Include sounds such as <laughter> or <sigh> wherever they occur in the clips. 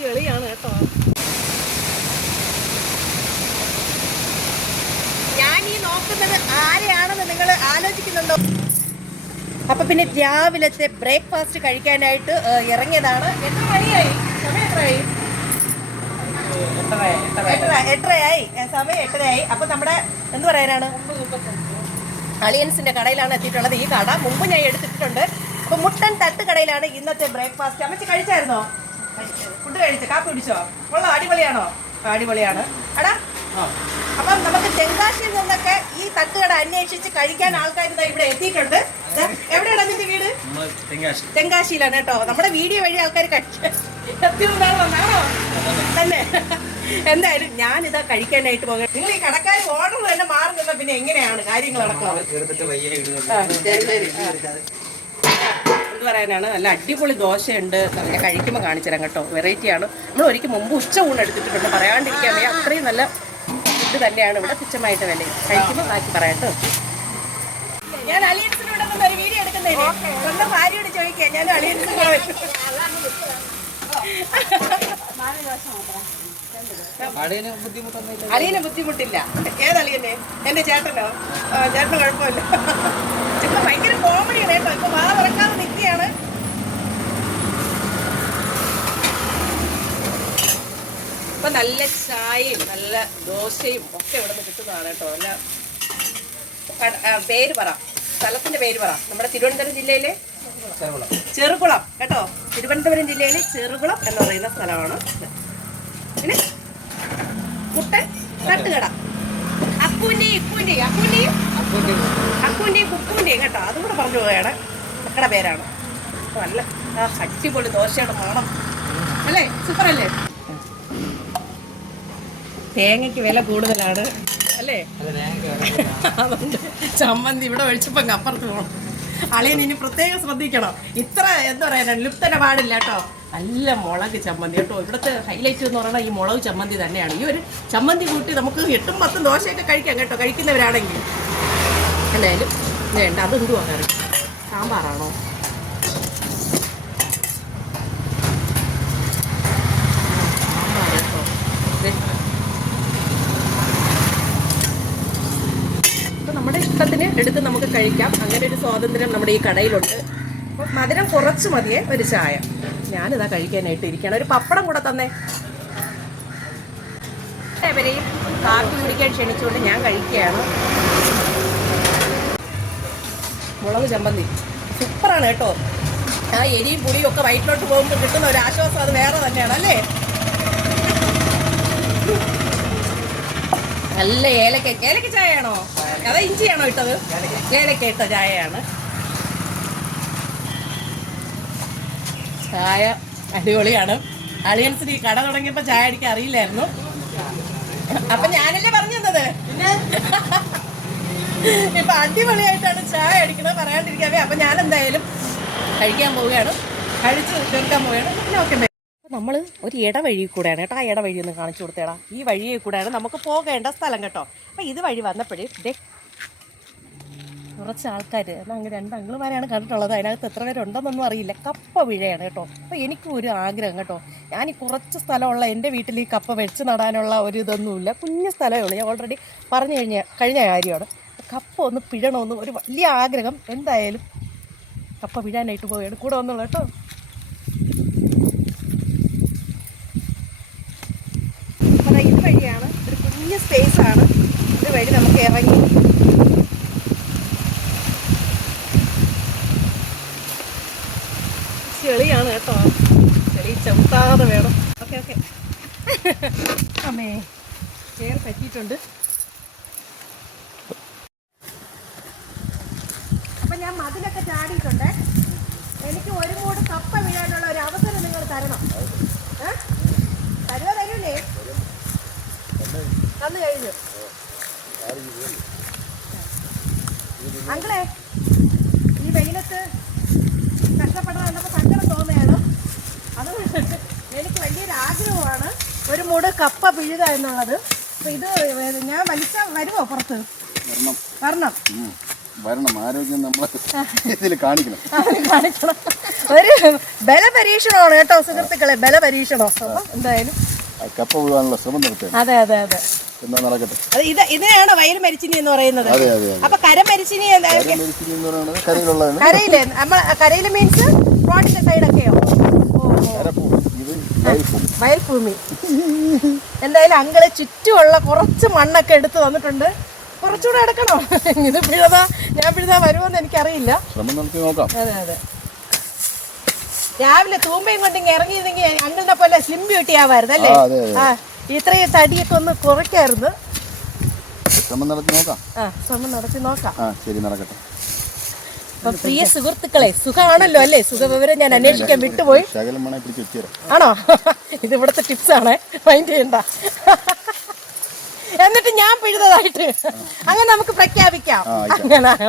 ചെളിയാണ് കേട്ടോ. ഞാൻ ഈ നോക്കുന്നത് ആരെയാണെന്ന് നിങ്ങൾ ആലോചിക്കുന്നുണ്ടോ? അപ്പൊ പിന്നെ രാവിലത്തെ ബ്രേക്ക്ഫാസ്റ്റ് കഴിക്കാനായിട്ട് ഇറങ്ങിയതാണ്. എത്ര മണിയായി? സമയം എത്രയായി? എട്ടര എട്ടരയായി സമയം എട്ടരയായി അപ്പൊ നമ്മുടെ എന്ത് പറയാനാണ്? അളിയൻസിന്റെ കടയിലാണ് എത്തിയിട്ടുള്ളത്. ഈ കട മുമ്പ് ഞാൻ എടുത്തിട്ടുണ്ട്. അപ്പൊ മുട്ടൻ തട്ട് കടയിലാണ് ഇന്നത്തെ ബ്രേക്ക്ഫാസ്റ്റ്. അമ്മച്ചി കഴിച്ചായിരുന്നോ? ഫുഡ് കഴിച്ചോ കാപ്പി കുടിച്ചോ? ഉള്ള അടിപൊളിയാണോ? അടിപൊളിയാണ്. എടാ അപ്പം നമുക്ക് തെങ്കാശിയിൽ നിന്നൊക്കെ ഈ തട്ടുകട അന്വേഷിച്ച് കഴിക്കാൻ ആൾക്കാർ ഇവിടെ എത്തിയിട്ടുണ്ട്. എവിടെയാണ് നിന്റെ വീട്? തെങ്കാശിയിലാണ് കേട്ടോ. നമ്മുടെ വീഡിയോ വഴി ആൾക്കാർ വന്നാണോ തന്നെ. എന്തായാലും ഞാൻ ഇതാ കഴിക്കാനായിട്ട് പോകാം നിങ്ങൾ ഈ കടക്കാർ ഓർഡർ തന്നെ മാറുന്നില്ല പിന്നെ എങ്ങനെയാണ് കാര്യങ്ങൾ നടക്കുന്നത്. എന്ത് പറയാനാണ്. നല്ല അടിപൊളി ദോശയുണ്ട്. ഞാൻ കഴിക്കുമ്പോൾ കാണിച്ചു തരാം കേട്ടോ. വെറൈറ്റിയാണ്. നമ്മൾ ഒരിക്കൽ മുമ്പ് ഉച്ച ഊണ് എടുത്തിട്ടുണ്ട്. പറയാണ്ടിരിക്കാൻ വയ്യ. അത്രയും നല്ല ഫുഡ് തന്നെയാണ് ഇവിടെ തുച്ഛമായിട്ട് വില കഴിക്കുമ്പോൾ ബാക്കി പറയട്ടോ ഞാൻ നിന്ന് ഒരു വീഡിയോ എടുക്കുന്നതിന് സ്വന്തം ഭാര്യയോട് ചോദിക്കുക ഞാൻ അലിയൻസിനോട് അളിയന് ബുദ്ധിമുട്ടില്ല. ഏതളിയനെ എന്റെ ചേട്ടനോ? ചേട്ടന് കുഴപ്പമില്ല. ഇപ്പൊ ഭയങ്കര കോമഡിയാണ് കേട്ടോ. ഇപ്പൊ വാ തുറക്കാതെ നിൽക്കുകയാണ് ഇപ്പൊ നല്ല ചായയും നല്ല ദോശയും ഒക്കെ ഇവിടെ നിന്ന് കിട്ടുന്നതാണ് കേട്ടോ. നല്ല പേര് പറ സ്ഥലത്തിന്റെ പേര് പറ നമ്മുടെ തിരുവനന്തപുരം ജില്ലയിലെ ചെറുകുളം. കേട്ടോ. തിരുവനന്തപുരം ജില്ലയിലെ ചെറുകുളം എന്ന് പറയുന്ന സ്ഥലമാണ്. പിന്നെ കുട്ടൻ തട്ടുകട. അപ്പൂന്റെയും ഇപ്പൂന്റെയും അപ്പൂന്റെയും അപ്പൂന്റെയും കുപ്പൂന്റെയും കേട്ടോ. അതും കൂടെ പറഞ്ഞു പോയാണ്. മക്കളുടെ പേരാണ്. നല്ല അടിപൊളി ദോശയുടെ മണം. അല്ലേ? സൂപ്പർ അല്ലേ തേങ്ങയ്ക്ക് വില കൂടുതലാണ്. അല്ലേ? ചമ്മന്തി ഇവിടെ ഒഴിച്ചപ്പം അപ്പുറത്ത് പോകണം അളിയൻ ഇനി പ്രത്യേകം ശ്രദ്ധിക്കണം. ഇത്ര എന്താ പറയാ ലുപ്തന പാടില്ല കേട്ടോ. നല്ല മുളക് ചമ്മന്തി കേട്ടോ. ഇവിടുത്തെ ഹൈലൈറ്റ് എന്ന് പറയുന്നത് ഈ മുളക് ചമ്മന്തി തന്നെയാണ്. ഈ ഒരു ചമ്മന്തി കൂട്ടി നമുക്ക് എട്ടും പത്തും ദോശയൊക്കെ കഴിക്കാം കേട്ടോ. കഴിക്കുന്നവരാണെങ്കിൽ. എന്തായാലും വേണ്ട അത് കറി സാമ്പാറാണോ? നമ്മുടെ ഇഷ്ടത്തിന് എടുത്ത് നമുക്ക് കഴിക്കാം. അങ്ങനെ ഒരു സ്വാതന്ത്ര്യം നമ്മുടെ ഈ കടയിലുണ്ട്. അപ്പം മധുരം കുറച്ച് മതിയേ ഒരു ചായ. ഞാനിതാ കഴിക്കാനായിട്ട് ഇരിക്കണം ഒരു പപ്പടം കൂടെ തന്നേ. ഇവരെയും കാപ്പി കുടിക്കാൻ ക്ഷണിച്ചുകൊണ്ട് ഞാൻ കഴിക്കുകയാണ്. മുളക് ചമ്മന്തി. സൂപ്പറാണ് കേട്ടോ. ആ എരിയും പുളിയും ഒക്കെ വയറ്റിലോട്ട് പോകുമ്പോൾ കിട്ടുന്ന ഒരു ആശ്വാസം അത് വേറെ തന്നെയാണ് അല്ലേ? നല്ല ഏലക്ക ഏലക്ക ചായയാണോ? അതോ ഇഞ്ചിയാണോ ഇട്ടത്? ഏലക്ക ഇട്ട ചായയാണ്. ചായ അടിപൊളിയാണ്. അളിയൻസിന് ഈ കട തുടങ്ങിയപ്പോ ചായ അടിക്കാൻ അറിയില്ലായിരുന്നു. അപ്പൊ ഞാനല്ലേ പറഞ്ഞു തന്നത് ഇപ്പൊ അടിപൊളിയായിട്ടാണ് ചായ അടിക്കുന്നത് പറയാണ്ടിരിക്കാവേ അപ്പൊ ഞാൻ എന്തായാലും കഴിക്കാൻ പോവുകയാണ്. കഴിച്ച് തീർക്കാൻ പോവുകയാണ്. ഓക്കെ നമ്മൾ ഒരു ഇടവഴി കൂടെയാണ് കേട്ടോ. ആ ഇടവഴി ഒന്ന് കാണിച്ചു കൊടുത്തേടാ. ഈ വഴിയെ കൂടെയാണ് നമുക്ക് പോകേണ്ട സ്ഥലം കേട്ടോ. അപ്പം ഇത് വഴി വന്നപ്പോഴേ ദേ കുറച്ച് ആൾക്കാർ എന്നാൽ രണ്ട് അങ്കിളുമാരെയാണ് കണ്ടിട്ടുള്ളത്. അതിനകത്ത് എത്ര പേരുണ്ടെന്നൊന്നും അറിയില്ല. കപ്പ വിഴയാണ് കേട്ടോ. അപ്പോൾ എനിക്കും ഒരു ആഗ്രഹം കേട്ടോ. ഞാൻ ഈ കുറച്ച് സ്ഥലമുള്ള എന്റെ വീട്ടിൽ ഈ കപ്പ വെച്ച് നടാനുള്ള ഒരു ഇതൊന്നുമില്ല. കുഞ്ഞു സ്ഥലമേ ഉള്ളൂ. ഞാൻ ഓൾറെഡി പറഞ്ഞു കഴിഞ്ഞ കഴിഞ്ഞ കാര്യമാണ്. കപ്പ ഒന്ന് പിഴണമെന്ന് ഒരു വലിയ ആഗ്രഹം. എന്തായാലും കപ്പ പിഴാനായിട്ട് പോവുകയാണ്. കൂടെ വന്നോളൂ കേട്ടോ. അപ്പോൾ ഇത് വഴിയാണ്. ഒരു കുഞ്ഞ് സ്പേസ് ആണ്. ഇത് വഴി നമുക്ക് ഇറങ്ങി. ചെളിയാണ് കേട്ടോ. ചെളി ചവിട്ടാതെ വേണം. Okay okay. അമ്മേ ചേർ പറ്റിയിട്ടുണ്ട്. ഞാൻ മതിലൊക്കെ ചാടിയിട്ടുണ്ട്. എനിക്ക് ഒരു മൂട് കപ്പ വീഴാനുള്ള ഒരു അവസരം നിങ്ങൾ തരണം. ഏ? തരുവോ തരൂലേ? തന്നു കഴിഞ്ഞു. അങ്കളെ ഈ വെയിലത്ത് കഷ്ടപ്പെടാൻ കണ്ടപ്പോൾ സങ്കടം തോന്നുകയാണ് അത് എനിക്ക് വലിയൊരു ആഗ്രഹമാണ് ഒരു മൂട് കപ്പ പിഴുക എന്നുള്ളത്. അപ്പൊ ഇത് ഞാൻ വലിച്ച വരുമോ പുറത്ത്? വരണം. വരണം. ആരോഗ്യം നമ്മൾ ഇതിൽ കാണിക്കണം. കാണിക്കണം? ഒരു ബലപരീക്ഷണമാണ് കേട്ടോ സുഹൃത്തുക്കളെ ബലപരീക്ഷണം. എന്തായാലും കപ്പ വീഴാനുള്ള ശ്രമം നടത്തുക അതെ അതെ അതെ. എന്നാ നടക്കട്ടെ? അത് ഇത് വയറ് മരിച്ചിനി എന്ന് പറയുന്നത്? അതെ അതെ അപ്പൊ കര മരിച്ചിനി മെഡിസിൻ എന്ന് പറയുന്നത് കരയിലുള്ളതാണ്. കരയിൽ നമ്മ കരയിൽ മീൻസ് റോഡിന്റെ സൈഡൊക്കെയോ? വയൽഭൂമി എന്തായാലും അങ്ങൾ ചുറ്റുമുള്ള കുറച്ച് മണ്ണൊക്കെ എടുത്ത് തന്നിട്ടുണ്ട്. കുറച്ചുകൂടെ എടുക്കണോ? ഇത് പിഴുതാ ഞാൻ പിഴുത വരുമോന്ന് എനിക്കറിയില്ല. ശ്രമം നടത്തി നോക്കാം. അതെ അതെ. രാവിലെ തൂമ്പയും കൊണ്ട് ഇങ്ങനെ ഇറങ്ങിയിരുന്നെങ്കിൽ അങ്കിളിനെ പോലെ സ്ലിം ബ്യൂട്ടി ആവായിരുന്നു അല്ലേ? ആ. ഇത്രയും തടിയൊക്കെ ഒന്ന് കുറയ്ക്കായിരുന്നു. ശ്രമം നടത്തി നോക്കാം. ആ ശ്രമം നടത്തി നോക്കാം. ആ ശരി നടക്കട്ടെ. അപ്പൊ പ്രിയ സുഹൃത്തുക്കളെ സുഖമാണല്ലോ അല്ലേ? സുഖവിവരം ഞാൻ അന്വേഷിക്കാൻ വിട്ടുപോയി. ആണോ? <laughs> ഇത് ഇവിടുത്തെ ടിപ്സ് ആണേ. മൈൻഡ് ചെയ്യണ്ട. <laughs> എന്നിട്ട് ഞാൻ പിഴുതതായിട്ട്. അങ്ങനെ നമുക്ക് പ്രഖ്യാപിക്കാം. ആയിക്കോട്ടെ.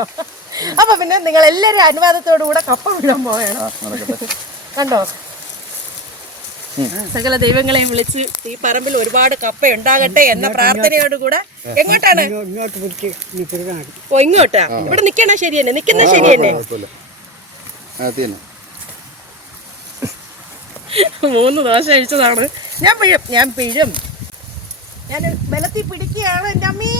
അപ്പൊ പിന്നെ നിങ്ങൾ എല്ലാരും അനുവാദത്തോടു കൂടെ കപ്പ വിടാൻ പോവേണോ കണ്ടോ? സകല ദൈവങ്ങളെയും വിളിച്ച് ഈ പറമ്പിൽ ഒരുപാട് കപ്പ ഉണ്ടാകട്ടെ എന്ന പ്രാർത്ഥനയോടുകൂടെ എങ്ങോട്ടാണ്? ഓ ഇങ്ങോട്ടാ? ഇവിടെ നിക്കണ ശരി തന്നെ. നിക്കുന്ന ശരി തന്നെ. മൂന്ന് ദോശ അഴിച്ചതാണ് ഞാൻ പിഴും ഞാൻ പിഴും. ഞാൻ ബലത്തിൽ പിടിക്കുകയാണ് എന്റെ അമ്മീ.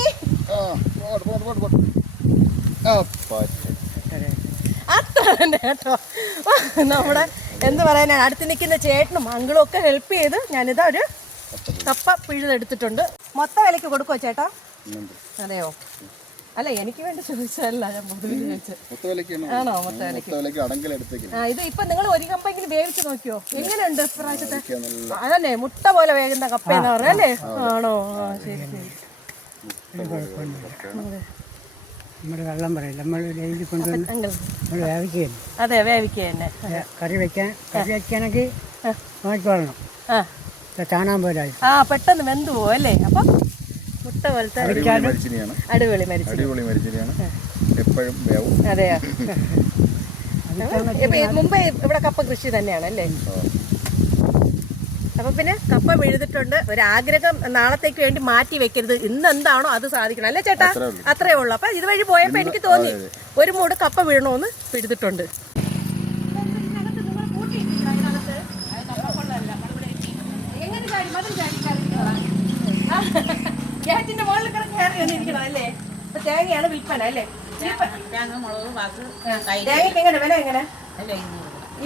അത്ര തന്നെ കേട്ടോ. നമ്മുടെ എന്ത് പറയാനാണ് അടുത്ത് നിൽക്കുന്ന ചേട്ടനും അങ്കിളും ഒക്കെ ഹെൽപ്പ് ചെയ്ത് ഞാനിതാ ഒരു കപ്പ പിഴുതെടുത്തിട്ടുണ്ട്. മൊത്ത വിലയ്ക്ക് കൊടുക്കുമോ ചേട്ടാ. അതെയോ? അല്ല എനിക്ക് വേണ്ടി ചോദിച്ചതല്ല ഞാൻ പൊതുവിൽ ചോദിച്ചത്. ആണോ മൊത്തം ആ ഇത് ഇപ്പൊ നിങ്ങൾ ഒരു കമ്പെങ്കിലും വേവിച്ച് നോക്കിയോ? എങ്ങനെയുണ്ട് ഇപ്രാവശ്യത്തെ? അതന്നെ മുട്ട പോലെ വേകുന്ന കപ്പ എന്ന് പറയാം അല്ലേ? ആണോ? ആ ശരി ശരി. നമ്മുടെ വെള്ളം പറയില്ല. നമ്മൾ ഡെയിലി കൊണ്ടുവന്ന് നമ്മൾ വേവിക്കുകയില്ല അതെ വേവിക്കുക തന്നെ കറി വെക്കാൻ കറി വെക്കാനൊക്കെ വരണം. ആ. ചാണാൻ പോലായി ആ പെട്ടെന്ന് വെന്തു പോകും അല്ലേ? അപ്പം മുട്ട പോലത്തെ അടിപൊളി മരിച്ചിനിയാണ്. അടിപൊളി മരിച്ചിനിയാണ്. എപ്പോഴും വേവും. അതെയാ. ഇപ്പൊ ഈ മുമ്പ് ഇവിടെ കപ്പ കൃഷി തന്നെയാണ് അല്ലേ അപ്പൊ പിന്നെ കപ്പ വിഴുതിട്ടുണ്ട്. ഒരു ആഗ്രഹം നാളത്തേക്ക് വേണ്ടി മാറ്റി വെക്കരുത്. ഇന്ന് എന്താണോ അത് സാധിക്കണം. അല്ലേ ചേട്ടാ? അത്രേ ഉള്ളൂ. അത്രേ ഉള്ളൂ. അപ്പൊ ഇതുവഴി പോയപ്പോ എനിക്ക് തോന്നി ഒരു മൂട് കപ്പ വീഴണമെന്ന് പിഴുതിട്ടുണ്ട് അല്ലേ ഇപ്പൊ തേങ്ങയാണ് വിൽപ്പന അല്ലേ? തേങ്ങയ്ക്ക് എങ്ങനെ വില എങ്ങനെ?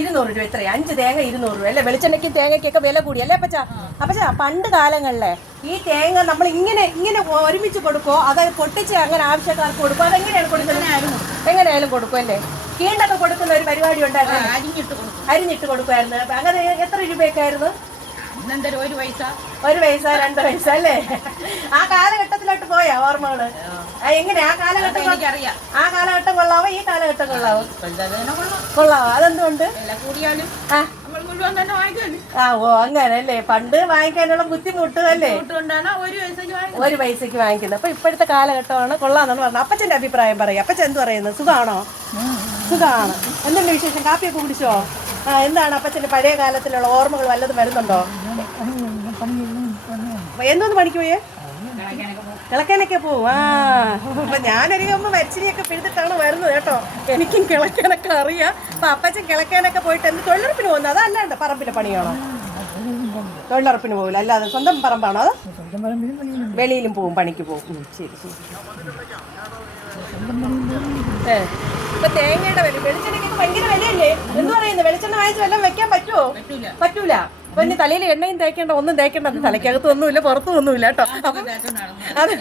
ഇരുന്നൂറ് രൂപ. എത്രയാ? അഞ്ച് തേങ്ങ ഇരുന്നൂറ് രൂപ അല്ലേ? വെളിച്ചെണ്ണയ്ക്കും തേങ്ങയ്ക്കൊക്കെ വില കൂടിയല്ലേ അപ്പച്ച? അപ്പച്ച പണ്ട് കാലങ്ങളിലെ ഈ തേങ്ങ നമ്മൾ ഇങ്ങനെ ഇങ്ങനെ ഒരുമിച്ച് കൊടുക്കോ അത് പൊട്ടിച്ച് അങ്ങനെ ആവശ്യക്കാർക്ക് കൊടുക്കും അതെങ്ങനെയാണ് കൊടുക്കുന്നത്? എങ്ങനെയായാലും കൊടുക്കും. അല്ലേ? കീണ്ടൊക്കെ കൊടുക്കുന്ന ഒരു പരിപാടി ഉണ്ടായിരുന്നു? അരിഞ്ഞിട്ട് കൊടുക്കുമായിരുന്നു അങ്ങനെ എത്ര രൂപയൊക്കെ ആയിരുന്നു? ഒരു പൈസ? ഒരു പൈസ രണ്ട് പൈസ അല്ലേ? ആ കാലഘട്ടത്തിലോട്ട് പോയാ ഓർമ്മകൾ. എങ്ങനെ? ആ കാലഘട്ടം എനിക്കറിയാം. ആ കാലഘട്ടം കൊള്ളാവോ? ഈ കാലഘട്ടം കൊള്ളാവോ? കൊള്ളാവോ? അതെന്തുകൊണ്ട്? കൂടിയാലും ആ. ഓ അങ്ങനെ അല്ലേ? പണ്ട് വാങ്ങിക്കാനുള്ള ബുദ്ധിമുട്ട് അല്ലേ? ഒരു പൈസക്ക് വാങ്ങിക്കുന്നത് ഒരു പൈസക്ക് വാങ്ങിക്കുന്നത്. അപ്പൊ ഇപ്പോഴത്തെ കാലഘട്ടമാണ് കൊള്ളാന്നാണ് പറഞ്ഞത്. അപ്പച്ചന്റെ അഭിപ്രായം പറയാം. അപ്പച്ചൻ എന്ത് പറയുന്നത് സുഖമാണോ സുഖമാണ് എന്തുണ്ട് വിശേഷം? കാപ്പിയൊക്കെ കുടിച്ചോ? ആ എന്താണ് അപ്പച്ചന്റെ പഴയ കാലത്തിലുള്ള ഓർമ്മകൾ വല്ലതും വരുന്നുണ്ടോ? എന്തോന്ന് പണിക്ക് പോയേ കിളക്കാനൊക്കെ പോവും. ആ അപ്പൊ ഞാനൊരിക്കുമ്പോ മരിച്ചിനിയൊക്കെ പിഴുതിട്ടാണ് വരുന്നത് കേട്ടോ. എനിക്കും കിളക്കാനൊക്കെ അറിയാം. അപ്പൊ അപ്പച്ചൻ കിളക്കാനൊക്കെ പോയിട്ട് എന്ത് തൊഴിലുറപ്പിന് പോകുന്നത് അതല്ലാണ്ട് പറമ്പിലെ പണിയാണോ? തൊഴിലുറപ്പിന് പോകില്ല അല്ലാതെ സ്വന്തം പറമ്പാണോ വെളിയിലും പോവും പണിക്ക് പോവും? ശരി ശരി. ഏ, ഇപ്പൊ തേങ്ങയുടെ വില വെളിച്ചെണ്ണയ്ക്ക് ഭയങ്കര വിലയല്ലേ? എന്ത് പറയുന്നത് വെളിച്ചെണ്ണ വാങ്ങിച്ച് വല്ലതും വെക്കാൻ പറ്റുമോ പറ്റൂല. അപ്പൊ ഇനി തലയിൽ എണ്ണയും തേക്കേണ്ട ഒന്നും തേക്കേണ്ട തലയ്ക്കകത്ത് ഒന്നുമില്ല പുറത്തും ഒന്നുമില്ല കേട്ടോ. അപ്പൊ അതെ.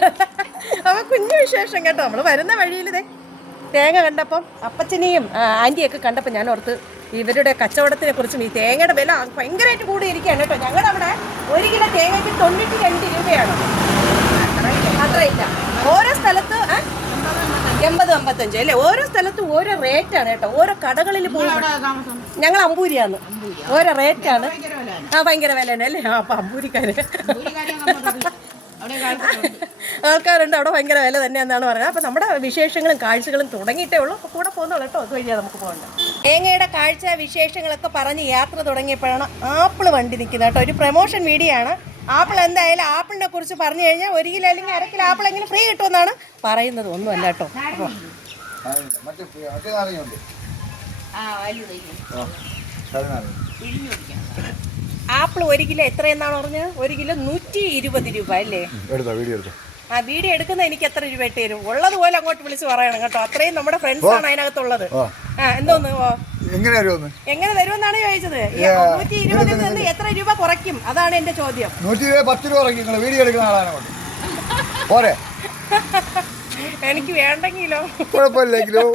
അപ്പൊ കുഞ്ഞു വിശേഷം കേട്ടോ. നമ്മൾ വരുന്ന വഴിയിൽ ഇതേ തേങ്ങ കണ്ടപ്പം അപ്പച്ചനെയും ആന്റിയൊക്കെ ആന്റിയൊക്കെ കണ്ടപ്പോൾ ഞാൻ ഓർത്ത് ഇവരുടെ കച്ചവടത്തിനെ കുറിച്ചും ഈ തേങ്ങയുടെ വില ഭയങ്കരമായിട്ട് കൂടിയിരിക്കുകയാണ് കേട്ടോ. ഞങ്ങളുടെ അവിടെ ഒരു കിലോ തേങ്ങയ്ക്ക് തൊണ്ണൂറ്റി രണ്ട് രൂപയാണ്. അത്രയില്ല. ഓരോ സ്ഥലത്ത്? എൺപത് അമ്പത്തഞ്ച് അല്ലേ? ഓരോ സ്ഥലത്തും ഓരോ റേറ്റാണ് കേട്ടോ. ഓരോ കടകളിൽ പോകുമ്പോൾ താമസം? ഞങ്ങൾ അമ്പൂരിയാണ്. ഓരോ റേറ്റാണ് ആ ഭയങ്കര വില തന്നെ അല്ലേ? ആ അപ്പം അമ്പൂരിക്കാര്. ആൾക്കാരുണ്ട്. അവിടെ ഭയങ്കര വില തന്നെയാണെന്നാണ് പറയുന്നത്. അപ്പം നമ്മുടെ വിശേഷങ്ങളും കാഴ്ചകളും തുടങ്ങിയിട്ടേ ഉള്ളൂ. അപ്പോൾ കൂടെ പോകുന്നുള്ളൂ കേട്ടോ. അത് വഴിയാണ് നമുക്ക് പോകണ്ട. തേങ്ങയുടെ കാഴ്ച വിശേഷങ്ങളൊക്കെ പറഞ്ഞ് യാത്ര തുടങ്ങിയപ്പോഴാണ് ആപ്പിൾ വണ്ടി നിൽക്കുന്നത് കേട്ടോ. ഒരു പ്രൊമോഷൻ വീഡിയോ ആണ്. ആപ്പിൾ എന്തായാലും ആപ്പിളിനെ കുറിച്ച് പറഞ്ഞു കഴിഞ്ഞാൽ ഒരു കിലോ അല്ലെങ്കിൽ അര കിലോ ആപ്പിൾ എങ്ങനെ ഫ്രീ കിട്ടുമെന്നാണ് പറയുന്നത്. ഒന്നുമല്ല കേട്ടോ. ആപ്പിൾ ഒരു കിലോ എത്രയെന്നാണ് പറഞ്ഞത്? ഒരു കിലോ നൂറ്റി ഇരുപത് രൂപ അല്ലേ? എടുത്തോ വീഡിയോ എടുത്തോ. ആ വീഡിയോ എടുക്കുന്ന എനിക്ക് എത്ര രൂപ ഇട്ട് തരും? ഉള്ളതുപോലെ അങ്ങോട്ട് വിളിച്ച് പറയണം കേട്ടോ. അത്രയും നമ്മുടെ ഫ്രണ്ട്സ് ആണ് അതിനകത്തുള്ളത്. ആ എന്തോന്ന്? എങ്ങനെ തരുമെന്ന് എങ്ങനെ തരുമെന്നാണ് ചോദിച്ചത്. നൂറ്റി ഇരുപതിൽ നിന്ന് എത്ര രൂപ കുറയ്ക്കും? അതാണ് എന്റെ ചോദ്യം. നൂറ്റി ഇരുപത് പത്ത് രൂപ കുറയ്ക്കും. നിങ്ങൾ വീഡിയോ എടുക്കുന്ന ആളാണ് പോരെ. എനിക്ക് വേണ്ടെങ്കിലോ? കുഴപ്പമില്ലെങ്കിലോ?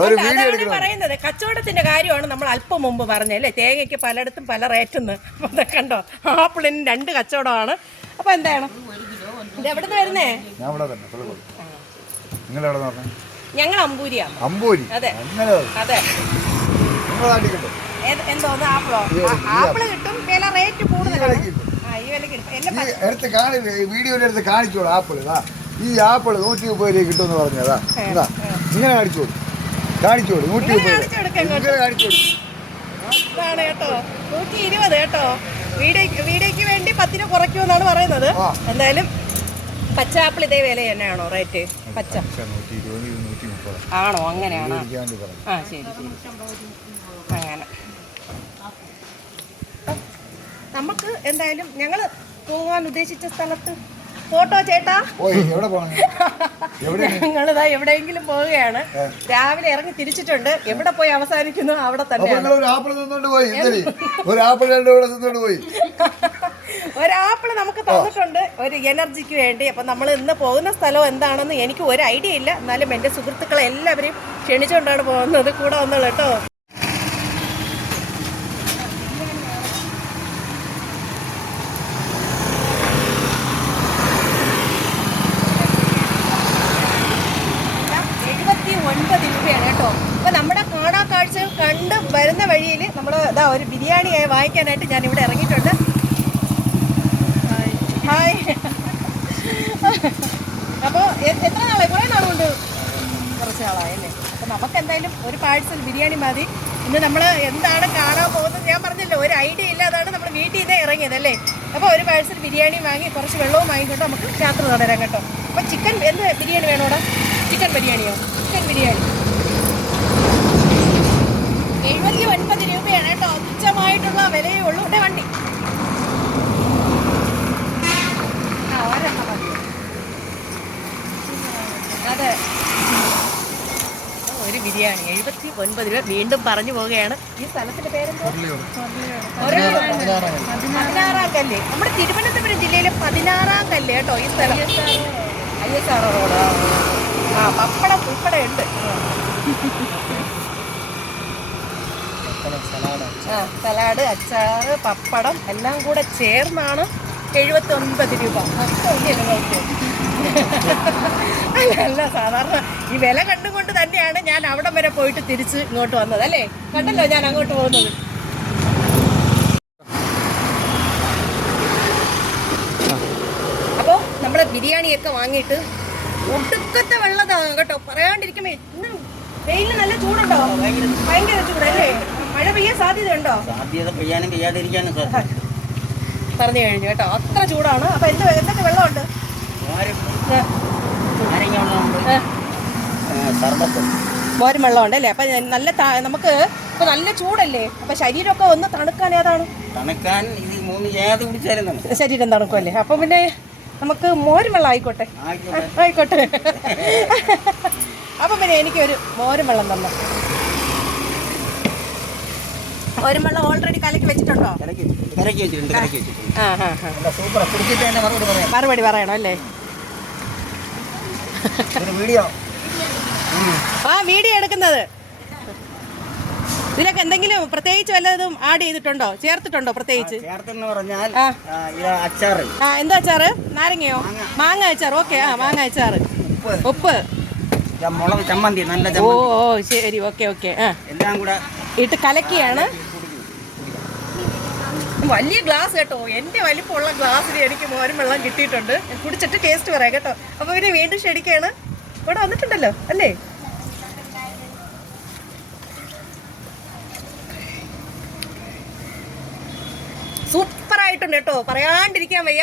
അതാണ് പറയുന്നത്. കച്ചവടത്തിന്റെ കാര്യമാണ് നമ്മൾ അല്പം മുമ്പ് പറഞ്ഞല്ലേ തേങ്ങയ്ക്ക് പലയിടത്തും പല റേറ്റെന്ന് കണ്ടോ? ആപ്പിളിന് രണ്ട് കച്ചവടമാണ്. അപ്പൊ എന്താണ്? ഇത് വരുന്നേ? ഞാൻ ഇവിടെ തന്നെ നിങ്ങൾ എവിടെ നോക്കാം ഞങ്ങൾ അമ്പൂരിയാണ്. അമ്പൂരി? അതെ. അങ്ങനെ അതെ. നിങ്ങൾ നാട്ടിൽ ഏത്- എന്തോന്ന് ആപ്പിളോ? ഈ- ആ, ഈ ആപ്പിൾ കിട്ടും വില റേറ്റ് കൂടുതലാണ്. വിലയ്ക്ക് കിട്ടും. ആ ഈ വില കിട്ടും. ഈ എടുത്ത് കാണി വീഡിയോയിൽ എടുത്ത് കാണിച്ചോളൂ ആപ്പിൾ ഇതാ ഈ ആപ്പിൾ നൂറ്റി മുപ്പത് രൂപ കിട്ടുമെന്ന് പറഞ്ഞതാ ഇതാ ഇങ്ങനെ കാണിച്ചോളൂ. കാണിച്ചോളൂ നൂറ്റി ഇങ്ങനെ മുപ്പത് കാണിച്ചു കൊടുക്കാം ഇങ്ങോട്ട്. ഇങ്ങനെ കാണിച്ചോളൂ. ഇതാണ് കേട്ടോ. നൂറ്റി ഇരുപത് കേട്ടോ. വീഡിയോക്ക് വേണ്ടി പത്തിന് കുറയ്ക്കും എന്നാണ് പറയുന്നത്. എന്തായാലും പച്ച ആപ്പിൾ ഇതേ വില തന്നെയാണോ റേറ്റ്? പച്ച. ആണോ? അങ്ങനെയാണോ? ആ ശരി ശരി. അങ്ങനെ. നമുക്ക് എന്തായാലും ഞങ്ങൾ പോകാൻ ഉദ്ദേശിച്ച സ്ഥലത്ത് ഫോട്ടോ ചേട്ടാ. ഞങ്ങളിതാ എവിടെയെങ്കിലും പോവുകയാണ്. രാവിലെ ഇറങ്ങി തിരിച്ചിട്ടുണ്ട്. എവിടെ പോയി അവസാനിക്കുന്നു? അവിടെ തന്നെ ഒരു നമുക്ക് തന്നിട്ടുണ്ട്. ഒരു എനർജിക്ക് വേണ്ടി. അപ്പൊ നമ്മൾ ഇന്ന് പോകുന്ന സ്ഥലം എന്താണെന്ന് എനിക്ക് ഒരു ഐഡിയ ഇല്ല. എന്നാലും എന്റെ സുഹൃത്തുക്കളെ എല്ലാവരെയും ക്ഷണിച്ചുകൊണ്ടാണ് പോകുന്നത്. കൂടെ വന്നുള്ളൂ കേട്ടോ എഴുപത്തി ഒൻപത് രൂപയാണ് കേട്ടോ അപ്പൊ നമ്മുടെ കാണാ കാഴ്ചകൾ കണ്ട് വരുന്ന വഴിയിൽ നമ്മൾ ഇതാ ഒരു ബിരിയാണി വാങ്ങിക്കാനായിട്ട് ഞാൻ ഇവിടെ ഇറങ്ങിയിട്ടുണ്ട്. ഹായ്. അപ്പോൾ എത്ര നാളായി? കുറേ നാളുകൊണ്ട് കുറച്ച് നാളായല്ലേ അപ്പോൾ നമുക്ക് എന്തായാലും ഒരു പാഴ്സൽ ബിരിയാണി മതി. ഇന്ന് നമ്മൾ എന്താണ് കാണാൻ പോകുന്നത് ഞാൻ പറഞ്ഞല്ലോ ഒരു ഐഡിയ ഇല്ലാതാണ് നമ്മൾ വീട്ടിൽ നിന്നേ ഇറങ്ങിയത് അല്ലേ? അപ്പോൾ ഒരു പാഴ്സൽ ബിരിയാണി വാങ്ങി കുറച്ച് വെള്ളവും വാങ്ങിക്കൊണ്ട് നമുക്ക് യാത്ര തുടരാം കേട്ടോ. അപ്പോൾ ചിക്കൻ എന്ത് ബിരിയാണി വേണോടാ ചിക്കൻ ബിരിയാണിയോ? ചിക്കൻ ബിരിയാണി. എഴുപത്തി ഒൻപത് രൂപയാണ് കേട്ടോ. തുച്ഛമായിട്ടുള്ള വിലയേ ഉള്ളൂ. ഇവിടെ വണ്ടി. അതെ. ഒരു ബിരിയാണി. എഴുപത്തി ഒൻപത് രൂപ വീണ്ടും പറഞ്ഞു പോവുകയാണ്. ഈ സ്ഥലത്തിന്റെ പേരെന്തോ പതിനാറാം കല്ല്. നമ്മുടെ തിരുവനന്തപുരം ജില്ലയിലെ പതിനാറാം കല്ല് കേട്ടോ ഈ സ്ഥലം. I S R road. ആ പപ്പടം ഉൾപ്പെടെ ഉണ്ട് ആ സലാഡ് അച്ചാറ് പപ്പടം എല്ലാം കൂടെ ചേർന്നാണ് എഴുപത്തി ഒൻപത് രൂപ അല്ല സാധാരണ ഈ വില കണ്ടുകൊണ്ട് തന്നെയാണ് ഞാൻ അവിടം വരെ പോയിട്ട് തിരിച്ച് ഇങ്ങോട്ട് വന്നത് അല്ലേ? കണ്ടല്ലോ ഞാൻ അങ്ങോട്ട് പോകുന്നത്. അപ്പോൾ നമ്മുടെ ബിരിയാണിയൊക്കെ വാങ്ങിയിട്ട് ഒടുക്കത്തെ വെള്ളതാണ് കേട്ടോ. പറയാണ്ടിരിക്കുമ്പോ ഇന്ന് വെയിലിന് നല്ല ചൂടുണ്ടോ? ഭയങ്കര ചൂടല്ലേ? മഴ പെയ്യാൻ സാധ്യതയുണ്ടോ? സാധ്യത പെയ്യാനും പെയ്യാതിരിക്കാനും പറഞ്ഞു കഴിഞ്ഞു കേട്ടോ. അത്ര ചൂടാണ്. അപ്പൊ എന്ത് എന്തൊക്കെ വെള്ളമുണ്ട്? മോരും. വെള്ളമുണ്ട്. അല്ലേ? അപ്പൊ നല്ല നമുക്ക് ഇപ്പൊ നല്ല ചൂടല്ലേ? അപ്പൊ ശരീരമൊക്കെ ഒന്ന് തണുക്കാൻ ഏതാണ്? തണുക്കാൻ ഇത് മൂന്ന് ചേർത്ത് കുടിച്ചായിരുന്നു ശരീരം തണുക്കുമല്ലേ അപ്പൊ പിന്നെ നമുക്ക് മോരും വെള്ളം ആയിക്കോട്ടെ. ആയിക്കോട്ടെ. ആയിക്കോട്ടെ. അപ്പൊ പിന്നെ എനിക്കൊരു മോരും വെള്ളം തന്നെ മോരും വെള്ളം ഓൾറെഡി കലക്കി വെച്ചിട്ടുണ്ടോ കരക്കി കരക്കി വെച്ചിട്ടുണ്ട് കരക്കി വെച്ചിട്ടുണ്ട് ആ ഹാ ഹാ നല്ല ഓൾറെഡി കുടിച്ചിട്ട് വെച്ചിട്ടുണ്ടോ? മറുപടി പറയാം. മറുപടി പറയണം അല്ലേ? വീഡിയോ ആ വീഡിയോ എടുക്കുന്നത്. ഇതിലൊക്കെ എന്തെങ്കിലും പ്രത്യേകിച്ച് വല്ലതും ആഡ് ചെയ്തിട്ടുണ്ടോ? ചേർത്തിട്ടുണ്ടോ പ്രത്യേകിച്ച്? അച്ചാറ്. ആ എന്താ അച്ചാറ്? നാരങ്ങയോ? മാങ്ങ. അച്ചാർ ഓക്കെ ആ മാങ്ങ അച്ചാറ്. ഉപ്പ്. മുളക് ചമ്മന്തി നല്ല ഓ ശരി. Okay okay. ആ. എല്ലാം കൂടെ ഇട്ട് കലക്കിയാണ്. വലിയ ഗ്ലാസ് കേട്ടോ. എന്റെ വലിപ്പമുള്ള ഗ്ലാസ്സിൽ എനിക്ക് മോരും വെള്ളം കിട്ടിയിട്ടുണ്ട്. കുടിച്ചിട്ട് ടേസ്റ്റ് പറയാം കേട്ടോ. അപ്പോൾ പിന്നെ വീണ്ടും ക്ഷണിക്കുകയാണ് ഇവിടെ വന്നിട്ടുണ്ടല്ലോ അല്ലേ? സൂപ്പറായിട്ടുണ്ട് കേട്ടോ. പറയാണ്ടിരിക്കാൻ വയ്യ.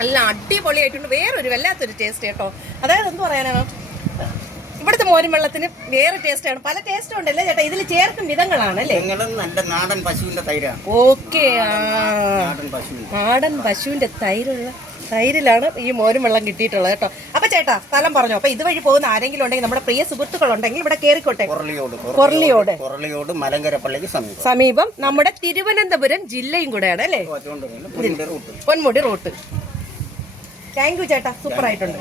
നല്ല അടിപൊളിയായിട്ടുണ്ട്. വേറൊരു വല്ലാത്തൊരു ടേസ്റ്റ് കേട്ടോ. അതായത് എന്ത് പറയാനാണ്? ഇവിടുത്തെ മോരും വെള്ളത്തിന് വേറെ ടേസ്റ്റ് ആണ്. പല ടേസ്റ്റും ഉണ്ടല്ലേ ചേട്ടാ? ഇതിൽ ചേർക്കും വിധങ്ങളാണ് അല്ലേ? നിങ്ങളും നല്ല നാടൻ പശുവിന്റെ തൈരാണ്. ഓക്കെ നാടൻ പശുവിന്റെ. തൈരുള്ള തൈരിലാണ് ഈ മോരും വെള്ളം കിട്ടിയിട്ടുള്ളത് കേട്ടോ. അപ്പൊ ചേട്ടാ സ്ഥലം പറഞ്ഞോ. അപ്പൊ ഇതുവഴി പോകുന്ന ആരെങ്കിലും ഉണ്ടെങ്കിൽ നമ്മുടെ പ്രിയ സുഹൃത്തുക്കൾ ഉണ്ടെങ്കിൽ ഇവിടെ കേറിക്കോട്ടെ? കൊറളിയോട് കൊറളിയോട്. മലങ്കര പള്ളിക്ക് സമീപം. സമീപം നമ്മുടെ തിരുവനന്തപുരം ജില്ലയും കൂടെയാണ് അല്ലേ? പൊന്മുടി റൂട്ട്. താങ്ക് യു ചേട്ടാ. സൂപ്പർ ആയിട്ടുണ്ട്.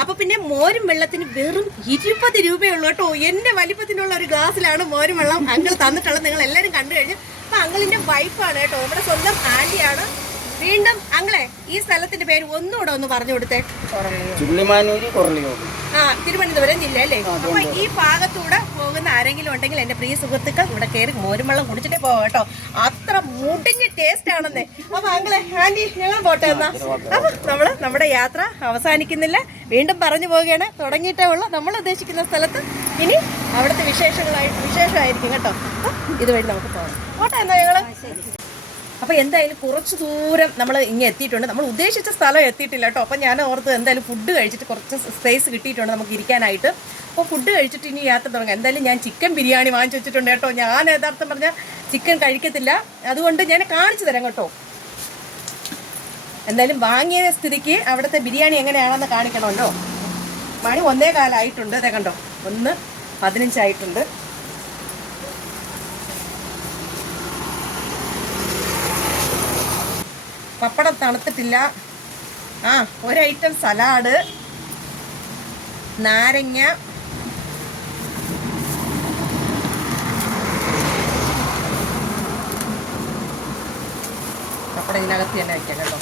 അപ്പൊ പിന്നെ മോരും വെള്ളത്തിന് വെറും ഇരുപത് രൂപയുള്ളൂ കേട്ടോ. എന്റെ വലിപ്പത്തിനുള്ള ഒരു ഗ്ലാസ്സിലാണ് മോരും വെള്ളം അങ്കിൾ തന്നിട്ടുള്ളത്. നിങ്ങൾ എല്ലാരും കണ്ടു കഴിഞ്ഞു. അപ്പൊ അങ്കിളിന്റെ വൈഫാണ് കേട്ടോ. നമ്മുടെ സ്വന്തം ആന്റിയാണ്. വീണ്ടും അങ്ങളെ ഈ സ്ഥലത്തിന്റെ പേര് ഒന്നുകൂടെ ഒന്ന് പറഞ്ഞു കൊടുത്തേ. ചുള്ളിമാനൂര് കൊറളിയോട്. ആ തിരുവനന്തപുരം ജില്ല അല്ലേ? അപ്പൊ ഈ ഭാഗത്തൂടെ പോകുന്ന ആരെങ്കിലും ഉണ്ടെങ്കിൽ എന്റെ പ്രിയ സുഹൃത്തുക്കൾ ഇവിടെ കയറി മോരും വെള്ളം കുടിച്ചിട്ടേ പോവാം കേട്ടോ. അത്ര മുടിഞ്ഞ ടേസ്റ്റ് ആണെന്നേ. അപ്പൊ അങ്ങളെ ആന്റി ഞങ്ങൾ പോട്ടെ എന്നാ. അപ്പൊ നമ്മൾ നമ്മുടെ യാത്ര അവസാനിക്കുന്നില്ല. വീണ്ടും പറഞ്ഞു പോവുകയാണ്. തുടങ്ങിയിട്ടേ ഉള്ളൂ. നമ്മൾ ഉദ്ദേശിക്കുന്ന സ്ഥലത്ത് ഇനി അവിടുത്തെ വിശേഷങ്ങളായിട്ട് വിശേഷമായിരിക്കും കേട്ടോ. ഇതുവഴി നമുക്ക് പോകാം പോട്ടെ എന്നാ ഞങ്ങൾ. അപ്പൊ എന്തായാലും കുറച്ച് ദൂരം നമ്മൾ ഇങ്ങനെ എത്തിയിട്ടുണ്ട്. നമ്മൾ ഉദ്ദേശിച്ച സ്ഥലം എത്തിയിട്ടില്ല കേട്ടോ. അപ്പോൾ ഞാൻ ഓർത്ത് എന്തായാലും ഫുഡ് കഴിച്ചിട്ട് കുറച്ച് സ്പേസ് കിട്ടിയിട്ടുണ്ട് നമുക്ക് ഇരിക്കാനായിട്ട്. അപ്പോൾ ഫുഡ് കഴിച്ചിട്ട് ഇനി യാത്ര തുടങ്ങാം. എന്തായാലും ഞാൻ ചിക്കൻ ബിരിയാണി വാങ്ങിച്ചു വെച്ചിട്ടുണ്ട് കേട്ടോ. ഞാൻ യഥാർത്ഥം പറഞ്ഞാൽ ചിക്കൻ കഴിക്കത്തില്ല. അതുകൊണ്ട് ഞാൻ കാണിച്ചു തരാം കേട്ടോ. എന്തായാലും വാങ്ങിയ സ്ഥിതിക്ക് അവിടുത്തെ ബിരിയാണി എങ്ങനെയാണെന്ന് കാണിക്കണമല്ലോ. മണി ഒന്നേ കാലമായിട്ടുണ്ട് അതെ കണ്ടോ? ഒന്ന് പതിനഞ്ചായിട്ടുണ്ട്. പപ്പടം തണുത്തിട്ടില്ല. ആ ഒരു ഐറ്റം സലാഡ് നാരങ്ങ പപ്പടം ഇതിനകത്ത് തന്നെ വയ്ക്കാം കേട്ടോ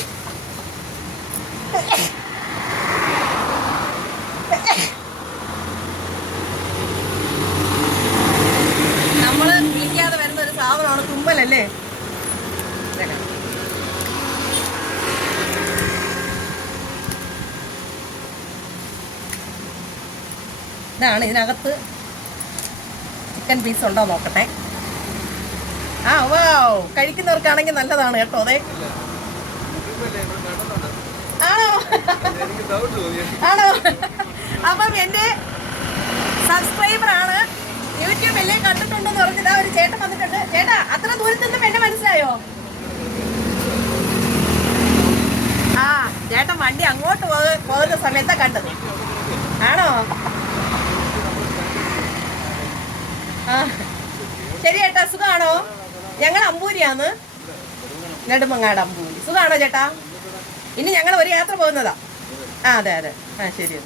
നമ്മൾ വിളിക്കാതെ വരുന്ന ഒരു സാധനമാണ് തുമ്പലല്ലേ ഇതൊക്കെ. ഇതാണ്. ഇതിനകത്ത് ചിക്കൻ പീസ് ഉണ്ടോ നോക്കട്ടെ. ആ വാ കഴിക്കുന്നവർക്കാണെങ്കിൽ നല്ലതാണ് കേട്ടോ അതെ. ആണോ? ആണോ? അപ്പം എന്റെ സബ്സ്ക്രൈബർ ആണ്. യൂട്യൂബ് എല്ലാം കണ്ടിട്ടുണ്ടെന്ന് പറഞ്ഞിട്ട് ഒരു ചേട്ടൻ വന്നിട്ടുണ്ട്. ചേട്ടാ അത്ര ദൂരത്തു നിന്നും എന്നെ മനസ്സിലായോ? ആ ചേട്ടൻ വണ്ടി അങ്ങോട്ട് പോകുന്ന സമയത്താണ് കണ്ടത്. ആണോ ആ ശരി ചേട്ടാ സുഖാണോ? ഞങ്ങൾ അമ്പൂരിയാന്ന് നെടുമങ്ങാട് അമ്പൂരി. സുഖാണോ ചേട്ടാ? ഇനി ഞങ്ങൾ ഒരു യാത്ര പോകുന്നതാ. ആ അതെ അതെ. ആ ശരി.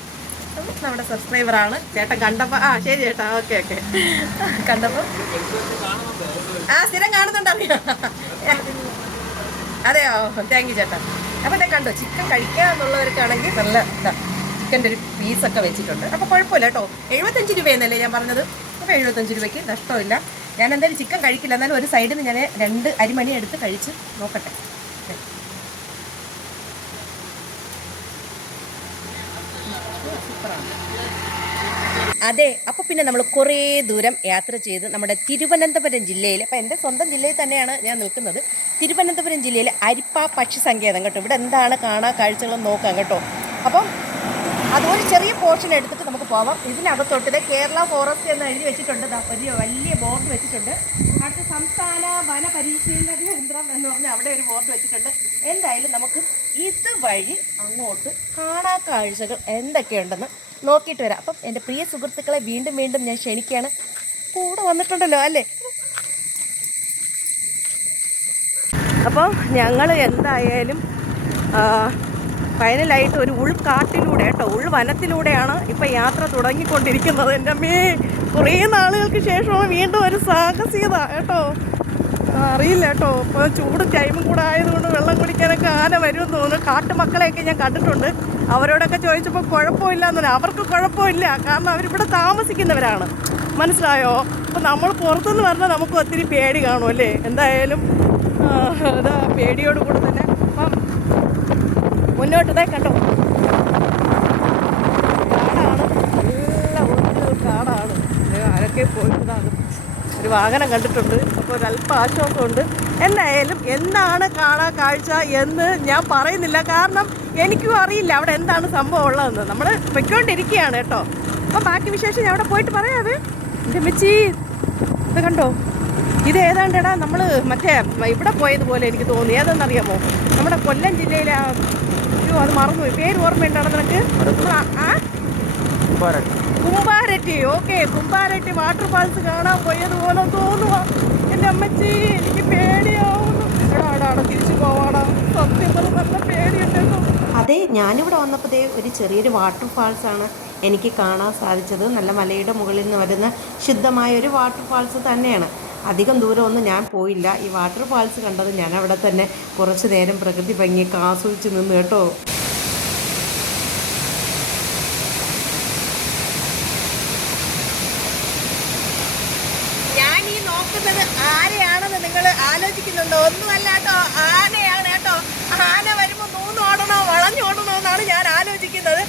നമ്മുടെ സബ്സ്ക്രൈബറാണ് ചേട്ടൻ കണ്ടപ്പോൾ ആ ശരി ചേട്ടാ ഓക്കെ ഓക്കെ. കണ്ടപ്പോൾ ആ സ്ഥിരം കാണുന്നുണ്ട് അതെയോ? താങ്ക് യു ചേട്ടാ. അപ്പോൾ ഇതാ കണ്ടോ ചിക്കൻ കഴിക്കുക എന്നുള്ളവർക്കാണെങ്കിൽ നല്ല ചിക്കന്റെ ഒരു പീസൊക്കെ വെച്ചിട്ടുണ്ട്. അപ്പോൾ കുഴപ്പമില്ല കേട്ടോ. എഴുപത്തഞ്ച് രൂപയെന്നല്ലേ ഞാൻ പറഞ്ഞത്? അപ്പോൾ എഴുപത്തഞ്ച് രൂപയ്ക്ക്. നഷ്ടമില്ല ഞാൻ എന്തായാലും ചിക്കൻ കഴിക്കില്ല. എന്നാലും ഒരു സൈഡിൽ നിന്ന് ഞാൻ രണ്ട് അരിമണി എടുത്ത് കഴിച്ച് നോക്കട്ടെ. അതെ അപ്പോൾ പിന്നെ നമ്മൾ കുറേ ദൂരം യാത്ര ചെയ്ത് നമ്മുടെ തിരുവനന്തപുരം ജില്ലയിൽ അപ്പോൾ എന്റെ സ്വന്തം ജില്ലയിൽ തന്നെയാണ് ഞാൻ നിൽക്കുന്നത്. തിരുവനന്തപുരം ജില്ലയിലെ അരിപ്പ പക്ഷി സങ്കേതം കേട്ടോ. ഇവിടെ എന്താണ് കാണാൻ കാഴ്ചകളും നോക്കാം കേട്ടോ. അപ്പം അതുപോലെ ചെറിയ പോർഷൻ എടുത്തിട്ട് നമുക്ക് പോവാം. ഇതിനകത്തോട്ട് ഇത് കേരള ഫോറസ്റ്റ് എന്ന് എഴുതി വെച്ചിട്ടുണ്ട്. വലിയ വലിയ ബോർഡ് വെച്ചിട്ടുണ്ട്. അടുത്ത സംസ്ഥാന വന പരിശീലന കേന്ദ്രം എന്ന് പറഞ്ഞാൽ അവിടെ ഒരു ബോർഡ് വെച്ചിട്ടുണ്ട്. എന്തായാലും നമുക്ക് ഇതുവഴി അങ്ങോട്ട് കാണാ കാഴ്ചകൾ എന്തൊക്കെയുണ്ടെന്ന് നോക്കിയിട്ട് വരാം. അപ്പം എന്റെ പ്രിയ സുഹൃത്തുക്കളെ വീണ്ടും വീണ്ടും ഞാൻ ക്ഷണിക്കുകയാണ്. കൂടെ വന്നിട്ടുണ്ടല്ലോ അല്ലേ? അപ്പോൾ ഞങ്ങൾ എന്തായാലും ഫൈനലായിട്ട് ഒരു ഉൾക്കാട്ടിലൂടെ കേട്ടോ ഉൾവനത്തിലൂടെയാണ് ഇപ്പം യാത്ര തുടങ്ങിക്കൊണ്ടിരിക്കുന്നത്. എന്റെ അമ്മേ കുറേ നാളുകൾക്ക് ശേഷമാണ് വീണ്ടും ഒരു സാഹസികത കേട്ടോ. അറിയില്ല കേട്ടോ. ഇപ്പോൾ ചൂട് ടൈമും കൂടെ ആയതുകൊണ്ട് വെള്ളം കുടിക്കാനൊക്കെ ആന വരുമെന്ന് തോന്നുന്നു. കാട്ടുമക്കളെയൊക്കെ ഞാൻ കണ്ടിട്ടുണ്ട്. അവരോടൊക്കെ ചോദിച്ചപ്പോൾ കുഴപ്പമില്ല എന്ന് അവർക്ക് കുഴപ്പമില്ല. കാരണം അവരിവിടെ താമസിക്കുന്നവരാണ്. മനസ്സിലായോ? അപ്പോൾ നമ്മൾ പുറത്തുനിന്ന് പറഞ്ഞാൽ നമുക്ക് ഒത്തിരി പേടി കാണും അല്ലേ? എന്തായാലും അതാ പേടിയോട് കൂടെ തന്നെ അപ്പം മുന്നോട്ട് കണ്ടു? കാടാണ്. നല്ല ഒറിജിനൽ കാടാണ്. ആരൊക്കെ പോയിട്ടതാണ് ഒരു വാഹനം കണ്ടിട്ടുണ്ട്. അപ്പോൾ ഒരു അല്പം ആശ്വാസമുണ്ട് എന്തായാലും എന്താണ് കാണാൻ കാഴ്ച എന്ന് ഞാൻ പറയുന്നില്ല. കാരണം എനിക്കും അറിയില്ല അവിടെ എന്താണ് സംഭവം ഉള്ളതെന്ന്. നമ്മൾ പൊയ്ക്കൊണ്ടിരിക്കുകയാണ് കേട്ടോ. അപ്പം ബാക്കി വിശേഷം ഞാൻ അവിടെ പോയിട്ട് പറയാതെ എന്റെ മെച്ചി ഇത് കണ്ടോ? ഇത് ഏതാണ്ടടാ നമ്മൾ മറ്റേ ഇവിടെ പോയതുപോലെ എനിക്ക് തോന്നി. ഏതെന്നറിയാമോ? നമ്മുടെ കൊല്ലം ജില്ലയിലെ അയ്യോ അത് മറന്നുപോയി. പേര് ഓർമ്മയുണ്ടാണ് നിനക്ക്? Kumbaratti okay. Kumbaratti water falls കാണാൻ പോയതുപോലെ തോന്നുക എന്റെ അമ്മച്ചി എനിക്ക് പേടിയാവുന്നു. എടാ എടാ എടാ തിരിച്ചു പോവാടാ. സത്യം പറഞ്ഞ നല്ല പേടിയുണ്ടല്ലോ. അതെ ഞാനിവിടെ വന്നപ്പോഴേ ഒരു ചെറിയൊരു വാട്ടർ ഫാൾസ് ആണ് എനിക്ക് കാണാൻ സാധിച്ചത്. നല്ല മലയുടെ മുകളിൽ നിന്ന് വരുന്ന ശുദ്ധമായ ഒരു വാട്ടർ ഫാൾസ് തന്നെയാണ്. അധികം ദൂരമൊന്നും ഞാൻ പോയില്ല. ഈ വാട്ടർ ഫാൾസ് കണ്ടത് ഞാൻ അവിടെ തന്നെ കുറച്ച് നേരം പ്രകൃതി ഭംഗി ആസ്വദിച്ച് നിന്ന് കേട്ടോ. ഞാൻ നോക്കുന്നത് ആരെയാണെന്ന് നിങ്ങൾ ആലോചിക്കുന്നുണ്ടോ? ഒന്നുമല്ല കേട്ടോ ആനയാണ് കേട്ടോ. ആന വരുമ്പോൾ മൂന്നോടണോ വളഞ്ഞോടണോ എന്നാണ് ഞാൻ ആലോചിക്കുന്നത്.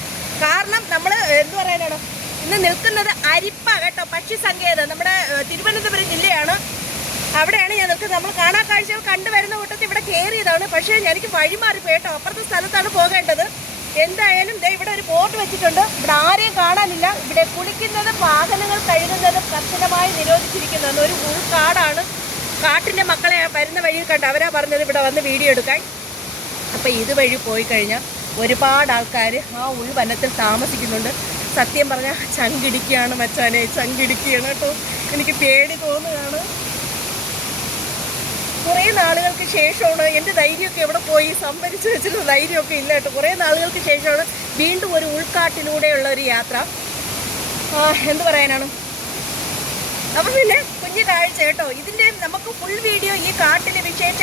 കാരണം നമ്മൾ എന്ത് പറയാനാണ്? ഇന്ന് നിൽക്കുന്നത് അരിപ്പ കേട്ടോ പക്ഷി സങ്കേതം. നമ്മുടെ തിരുവനന്തപുരം ജില്ലയാണ്. അവിടെയാണ് ഞാൻ നിൽക്കുന്നത്. നമ്മൾ കാണാൻ കാഴ്ചകൾ കണ്ടുവരുന്ന കൂട്ടത്തിൽ ഇവിടെ കയറിയതാണ്. പക്ഷേ എനിക്ക് വഴിമാറി കേട്ടോ. അപ്പുറത്തെ സ്ഥലത്താണ് പോകേണ്ടത്. എന്തായാലും ദേ ഇവിടെ ഒരു ബോർഡ് വെച്ചിട്ടുണ്ട്. ഇവിടെ ആരെയും കാണാനില്ല. ഇവിടെ കുളിക്കുന്നതും വാഹനങ്ങൾ കഴുകുന്നതും കർശനമായി നിരോധിച്ചിരിക്കുന്നതെന്ന് ഒരു ഉൾക്കാടാണ്. കാട്ടിന്റെ മക്കളെ വരുന്ന വഴിയിൽ കണ്ട് അവരാ പറഞ്ഞത് ഇവിടെ വന്ന് വീഡിയോ എടുക്കാൻ. അപ്പം ഇതുവഴി പോയി കഴിഞ്ഞാൽ ഒരുപാട് ആൾക്കാർ ആ ഉൾവനത്തിൽ താമസിക്കുന്നുണ്ട്. സത്യം പറഞ്ഞാൽ ചങ്കിടിക്കുകയാണ് മച്ചാനെ ചങ്കിടിക്കുകയാണ് കേട്ടോ. എനിക്ക് പേടി തോന്നുകയാണ്. കുറേ നാളുകൾക്ക് ശേഷമാണ് എന്റെ ധൈര്യമൊക്കെ എവിടെ പോയി? സംഭരിച്ച് വെച്ചിരുന്ന ധൈര്യമൊക്കെ ഇല്ല കേട്ടോ. കുറേ നാളുകൾക്ക് ശേഷമാണ് വീണ്ടും ഒരു ഉൾക്കാട്ടിലൂടെയുള്ള ഒരു യാത്ര. എന്ത് പറയാനാണ്? അപ്പം പിന്നെ കുഞ്ഞു കാഴ്ച കേട്ടോ. ഇതിന്റെ നമുക്ക് ഫുൾ വീഡിയോ ഈ കാട്ടിലെ വിശേഷങ്ങളും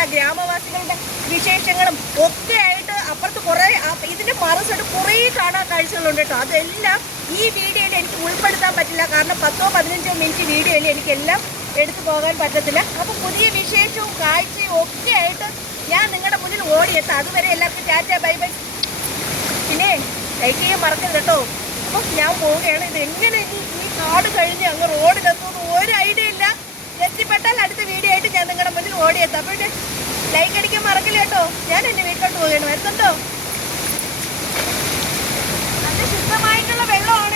നമ്മുടെ ഗ്രാമവാസികളുടെ വിശേഷങ്ങളും ഒക്കെ ആയിട്ട് അപ്പുറത്ത് കുറേ ഇതിന്റെ മറുസൈഡ് കുറേ കാണാൻ കാഴ്ചകളുണ്ട് കേട്ടോ. അതെല്ലാം ഈ വീഡിയോയിൽ എനിക്ക് ഉൾപ്പെടുത്താൻ പറ്റില്ല. കാരണം പത്തോ പതിനഞ്ചോ മിനിറ്റ് വീഡിയോയിൽ എനിക്കെല്ലാം എടുത്തു പോകാൻ പറ്റത്തില്ല. അപ്പോൾ പുതിയ വിശേഷവും കാഴ്ചയും ഒക്കെ ആയിട്ട് ഞാൻ നിങ്ങളുടെ മുന്നിൽ ഓടിയെത്താം. അതുവരെ എല്ലാവർക്കും ടാറ്റ ബൈ ബൈ. പിന്നെ ലൈക്ക് ചെയ്യാൻ മറക്കരുത് കേട്ടോ. അപ്പം ഞാൻ പോവുകയാണ്. ഇത് എങ്ങനെ ഈ കാട് കഴിഞ്ഞ് അങ്ങ് റോഡിലെത്തുമെന്ന് ഒരു ഐഡിയ ഇല്ല. എത്തിപ്പെട്ടാൽ അടുത്ത വീഡിയോ ആയിട്ട് ഞാൻ നിങ്ങളുടെ മുന്നിൽ ഓടിയെത്താം. അപ്പോൾ ലൈക്ക് അടിക്കാൻ മറക്കില്ല കേട്ടോ. ഞാൻ എന്നെ വീട്ടിലോട്ട് പോവുകയാണ്. വരുന്നുണ്ടോ? നല്ല ശുദ്ധമായിട്ടുള്ള വെള്ളമാണ്.